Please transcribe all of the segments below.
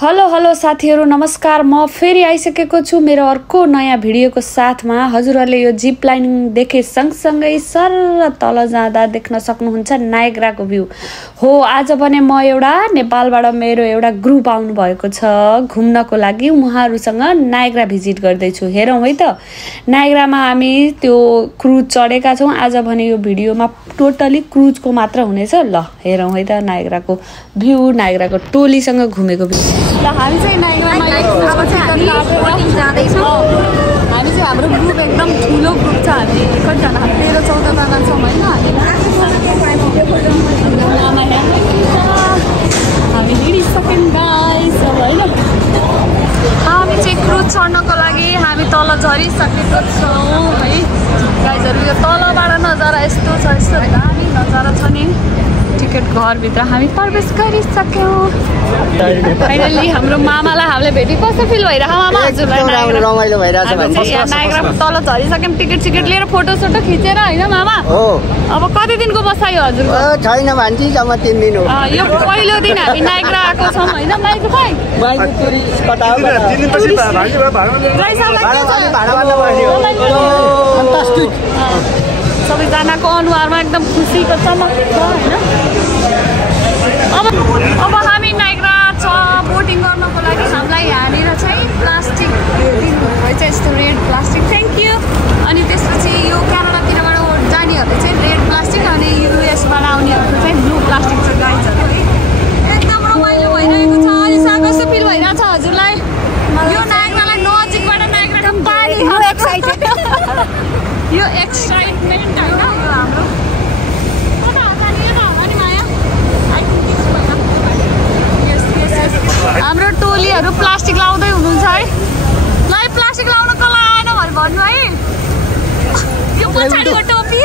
Hello hello साथीहरु नमस्कार। म फेरि आइसकेको छु मेरो अर्को नयाँ भिडियोको साथमा। हजुरहरुले यो जिप लाइन देखे सँगसँगै सर तल जाँदा देख्न सक्नुहुन्छ नायग्राको भ्यू हो। आज भने म एउटा नेपालबाट मेरो एउटा ग्रुप आउनु भएको छ घुम्नको लागि। उहाँहरुसँग नायग्रा भिजिट गर्दै छु। हेरौं है त नायग्रामा हामी त्यो क्रुज चढेका छौं। आज भने यो भिडियोमा टोटली क्रुजको मात्र हुनेछ। ल हेरौं है त नायग्राको भ्यू, नायग्राको टोलीसँग घुमेको भ्यू। ल हामी चाहिँ नायग्रामा अब चाहिँ हामी बोटिङ जाँदै छौं। हामी चाहिँ हाम्रो ग्रुप एकदम ठुलो ग्रुप छ। हामी कतिजना 13-14 जना छौं हैन। हामी हिँडिसक्यौं गाइस अब हैन। हामी चाहिँ क्रुज चढ्नको लागि हामी तल झरिसकेको छौं है गाइसहरु। यो तलबाट नजारा यस्तो छ, यस्तो दामी नजारा छ नि। टिकट घरभित्र हामी प्रवेश गरिसक्यौं। फाइनली हाम्रो मामालाई हामीले भेटे। कस्तो फिल भइरहेको मामा हजुरलाई? रमाइलो भइरहेछ भन्छ। नायग्राको तल झरिसक्यौं टिकट लिएर फोटो सोटो खिचेर हैन मामा। हो अब कति दिनको बसाइ हो हजुरको? छैन भन्छ जम्मा 3 दिन हो। यो पहिलो दिन हामी नायग्रा आएको छौं हैन। माइजु खै माइजु टुरिस्ट कता हो? 3 दिनपछि फन्टास्टिक। सबैजनाको अनुहारमा एकदम खुसीको चमक छ हैन। अब हामी नायग्रा छ बोटिङ गर्नको लागि। हामीलाई यहाँनिर चाहिँ प्लास्टिक दिनुभएछ, यस्तो रेड प्लास्टिक। Thank you. अनि त्यसपछि यो क्यानाडातिरबाट जानेहरूले चाहिँ रेड प्लास्टिक अनि युएसबाट आउनेहरूको चाहिँ ब्लू प्लास्टिक छ गाइजहरु है। एकदम रमाइलो भइरहेको छ। अहिलेसम्म कस्तो फिल भइरहेछ हजुरलाई? यो नायग्रालाई नजिकबाट नायग्रा पानी हो एक्साइटेड। यो एक्साइटमेन्ट हैन हाम्रो। हाम्रो टोलीहरु प्लास्टिक लाउँदै हुनुहुन्छ है। ल प्लास्टिक लाउन कला आएन भनेर भन्नु है। यो पछाडीको टोपी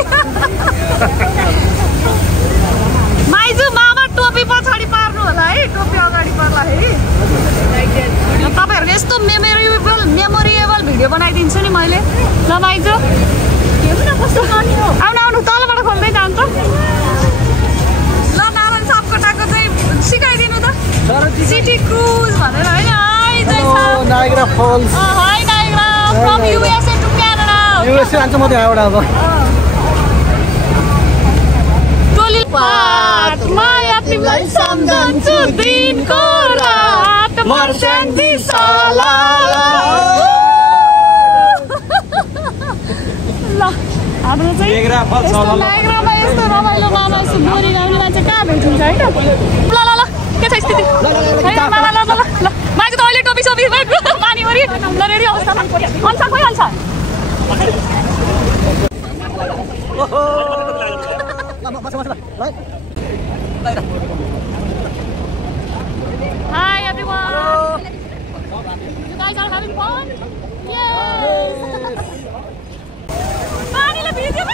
माइजु मामा टोपी पछाडी पार्नु होला है। टोपी अगाडि पर्दाखेरि तपाईहरुको यस्तो मेमोरेबल भिडियो बनाइदिन्छु नि मैले। ल माइजु आउनु तलबाट खोल्दै जान्छ। ल नारायण सापकोटाको चाहिँ सिकाइदिनु त सिटी क्रुज भनेर हैन। Niagara falls. Hi Niagara from USA to Canada. USA आन्छ म त्यहाँबाट अब। टोली पाटमा तिमीलाई सम्झन्छु दिनको रात मर्स्याङ्दी साला। ल हाम्रो चाहिँ नायग्रामा यस्तो रमाइलो मामा यस्तो बोरी गाउने मान्छे कहाँ भेटिन्छ हैन। ल ल ल के छ स्थिति? मामा ल ल ल माइजु त अहिले टोपी सोपी पानी भरि ल रेडी अवस्थामा अन्सा खोइ ANSA. Hi everyone. You guys are having fun? Yes. पानीले भिज्यो।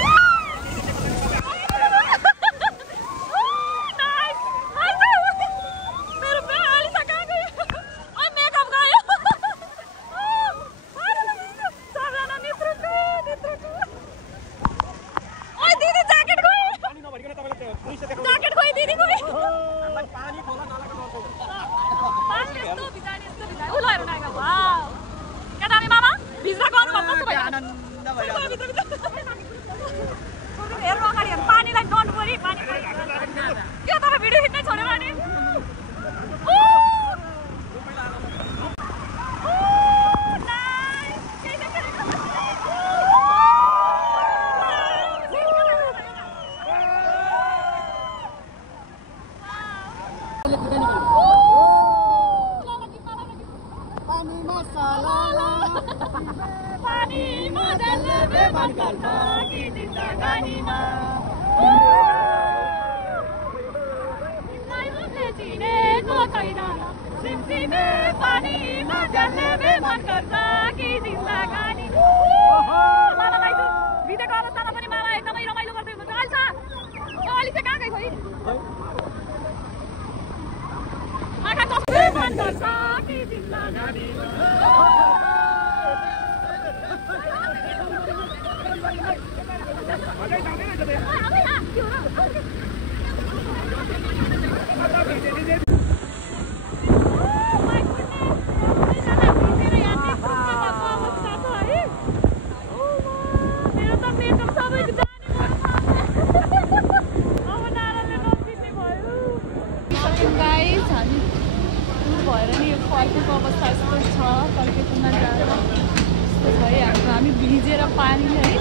भएर नि यो फर्केको अवस्था यस्तो छ फर्केकोमा जाँदा यस्तो भइहाल्छ हामी भिजेर पानीले है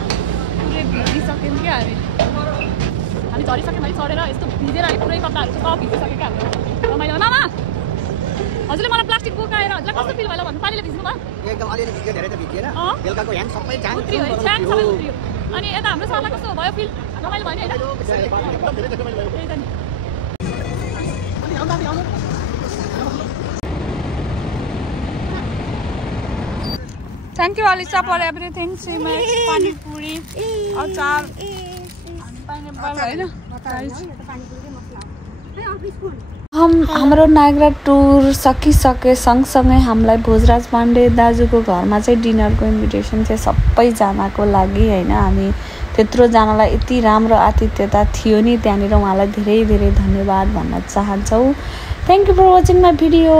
पुरै भिजिसक्यौँ क्या हामी झरिसक्यौँ है चढेर यस्तो भिजेर है पुरै कपडाहरू सब भिजिसक्यो क्या हाम्रो रमाइलो मामा हजुरले मलाई प्लास्टिक बोकाएर हजुरलाई कस्तो फिल भयो भन्नु पानीले भिज्नु भयो एकदम अलिअलि भिज्यो धेरै त भिजेन बेलुकाको ह्याङ सबै उत्रियो है च्याङ सबै उत्रियो अनि यता हाम्रो सरलाई कस्तो भयो फिल रमाइलो भयो नि होइन Thank you, Alisa, for everything. Cement, pani puri, achar, pineapple. हाम्रो नायग्रा टुर सकिसके सँगसँगै हामीलाई भोजराज पाण्डे दाजुको घरमा चाहिँ डिनरको इन्भिटेसन थियो सबैजनाको लागि होइन हामी त्यत्रोजनालाई यति राम्रो आतिथ्यता थियो नि त्यहाँनिर उहाँलाई धेरै धेरै धन्यवाद भन्न चाहन्छौँ thank you for watching my video